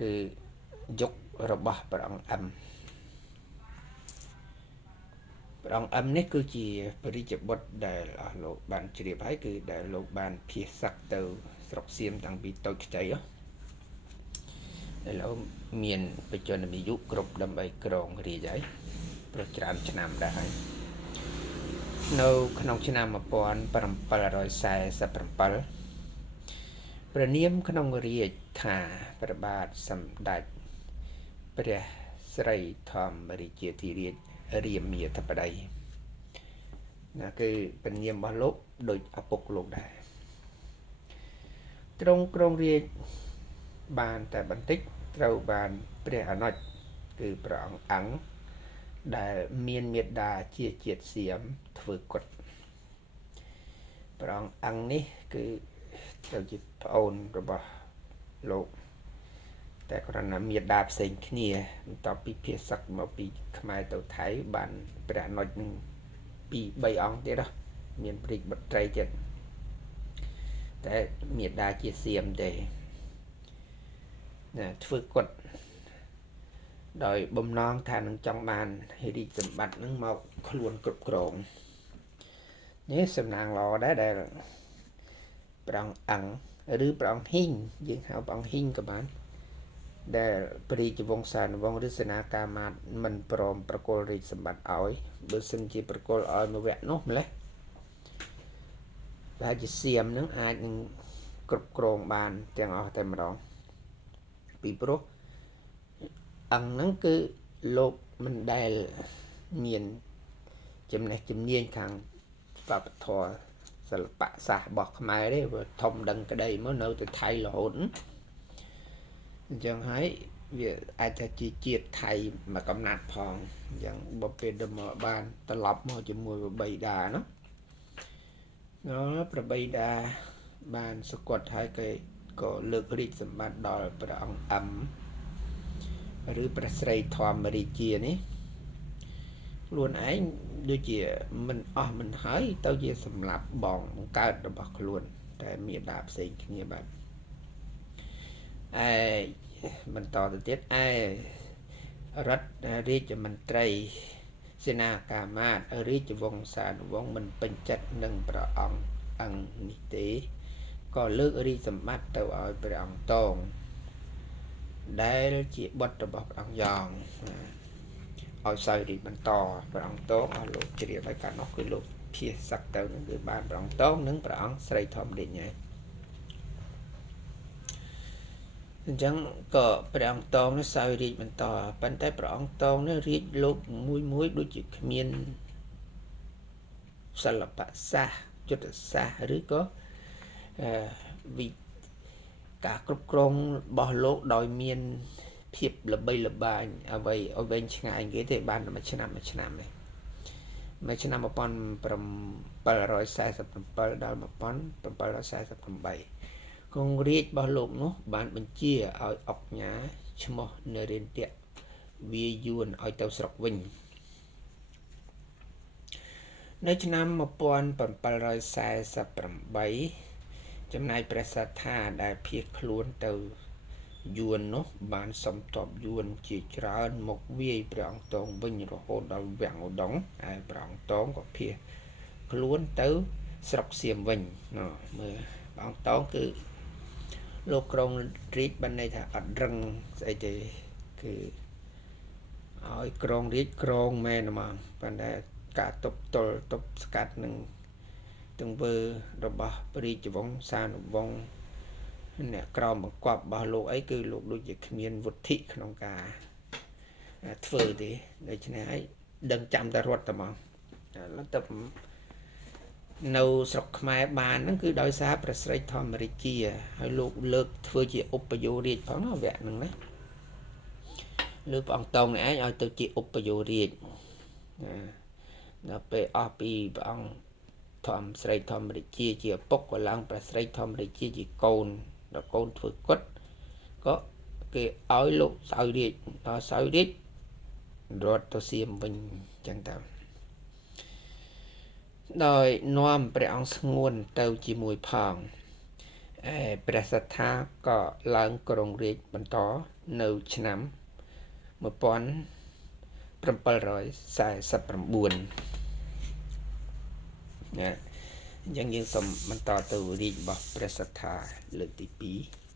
គឺយុគរបស់ព្រះអង្គអឹមព្រះអង្គអឹមនេះគឺជាព្រះរាជបុត្រដែលអស់លោកបានជ្រាបហើយគឺដែលលោកបានភៀសសឹកទៅស្រុកសៀមតាំងពីតូចខ្ចីឥឡូវមានបច្ចុប្បន្នអាយុគ្រប់ដើម្បីក្រងរាជហើយប្រច្រើនឆ្នាំដែរហើយនៅក្នុងឆ្នាំ1747ព្រះនាមក្នុងរាជថាព្រះបាទសម្ដេចព្រះស្រីធម្មរាជាធិរាជរាមាធិបតីណាគឺព្រះនាមរបស់លោកដូចឪពុកលោកដែរទ្រង់គ្រងរាជបានតែបន្តិចត្រូវបានព្រះអនុជគឺព្រះអង្គអង្គដែលមានមេត្តាជាជាតិសៀមធ្វើគុតព្រះអង្គអង្គនេះគឺទៅជាប្អូនរបស់លោកតែគ្រាន់តែមេត្តាផ្សេងគ្នាបន្ទាប់ពីភៀសសឹកមកពីខ្មែរទៅថៃបានព្រះអនុជនឹង2-3អង្គទៀតមានព្រាជបុត្រីទៀតតែមេត្តាជាសៀមទេណាធ្វើគុតដោយបំណងថានឹងចង់បានរាជសម្បត្តិនឹងមកខ្លួនគ្រប់គ្រងនេះសំណាងល្អដែរដែលព្រះអង្គឬព្រះអង្គហ៊ីងយើងហៅព្រះអង្គហ៊ីងក៏បានដែលព្រះរាជវង្សានុវង្សឬសេនាកាមាត្យមិនព្រមប្រគល់រាជសម្បត្តិឲ្យបើសិនជាប្រគល់ឲ្យមួយវគ្គនោះម្លេះដែលជាសៀមនឹងអាចនឹងគ្រប់គ្រងបានទាំងអស់តែម្ដងពីព្រោះអង្គហ្នឹងគឺលោកមិនដែលមានចំណេះជំនាញខាងវប្បធម៌សិល្បៈសាស្ត្ររបស់ខ្មែរទេព្រោះធំដឹងក្តីមកនៅទៅថៃរហូតអញ្ចឹងហើយវាអាចថាជាជាតិថៃមកកំណាត់ផងអញ្ចឹងបើពេលទៅមកបានត្រឡប់មកជាមួយប្របីតាណាប្របីតាបានសគត់ហើយគេក៏លើករាជសម្បត្តិដល់ព្រះអង្គអឹមឬព្រះស្រីធម្មរាជានេះខ្លួនឯងដូចជាមិនអស់មិនហើយទៅជាសម្លាប់បងបង្កើតរបស់ខ្លួនតែមានតាផ្សេងគ្នាបាទបន្តទៅទៀតរដ្ឋរាជមន្ត្រីសេនាកាមាត្យរាជវង្សានុវង្សមិនពេញចិត្តនឹងព្រះអង្គអង្គនេះទេក៏លើករាជសម្បត្តិទៅឲ្យព្រះអង្គតងដែលជាបុត្ររបស់ព្រះអង្គយ៉ងឲ្យសោយរាជបន្តព្រះអង្គតងឲ្យលោកជ្រាបហើយកាលនោះគឺលោកភៀសសឹកទៅនឹងគឺបានព្រះអង្គតងនិងព្រះអង្គស្រីធម្មរាជហើយអញ្ចឹងក៏ព្រះអង្គតងនេះសោយរាជបន្តប៉ុន្តែព្រះអង្គតងនេះរាជលោកមួយដូចជាគ្មានសិល្បៈសាស្ត្រយុទ្ធសាស្ត្រឬក៏ការគ្រប់គ្រងរបស់លោកដោយមានភាពល្បីល្បាញអ្វីឲ្យវែងឆ្ងាយគេទេបានតែមួយឆ្នាំនេះមួយឆ្នាំ1747ដល់1748គង្រាជរបស់លោកនោះបានបញ្ជាឲ្យអុកញ៉ាឈ្មោះនរិន្ទៈវាយួនឲ្យទៅស្រុកវិញនៅឆ្នាំ1748ចំណាយព្រះសត្ថាដែលភៀសខ្លួនទៅយួននោះបានសំទ័ពយួនជាច្រើនមកវាយព្រះអង្គតងវិញរហូតដល់វាំងឧដុង្គហើយព្រះអង្គតងក៏ភៀសខ្លួនទៅស្រុកសៀមវិញមើលព្រះអង្គតងគឺលោកក្រុងរាជបានន័យថាអត់រឹងស្អីទេគឺឲ្យក្រុងរាជក្រុងមែនហ្មងប៉ុន្តែការទប់ទល់ទប់ស្កាត់នឹងទង្វើរបស់ព្រះរាជវង្សានុវង្សអ្នកក្រមបង្គាប់របស់លោកអីគឺលោកដូចជាគ្មានវុទ្ធិក្នុងការធ្វើទេដូច្នេះហើយដឹងចាំតែរត់តែមកទៅនៅស្រុកខ្មែរបានហ្នឹងគឺដោយសារព្រះស្រីធម្មរាជាហើយលោកលើកធ្វើជាឧបយោរាជផងវគ្គហ្នឹងណាលើកព្រះអង្គតងនេះឯងឲ្យទៅជាឧបយោរាជដល់ពេលអស់ពីព្រះអង្គស្រីធម្មរាជាជាឪពុកក៏ឡើងព្រះស្រីធម្មរាជាជាកូនដល់កូនធ្វើគុតក៏គេឲ្យលោកសោយរាជដល់សោយរាជរត់ទៅសៀមវិញចឹងទៅដោយនាំព្រះអង្គស្ងួនទៅជាមួយផងព្រះសត្ថាក៏ឡើងក្រុងរាជបន្ត នៅឆ្នាំ1749ណាអញ្ចឹងយើងសូមបន្តទៅរាជរបស់ព្រះសត្ថាលើកទី2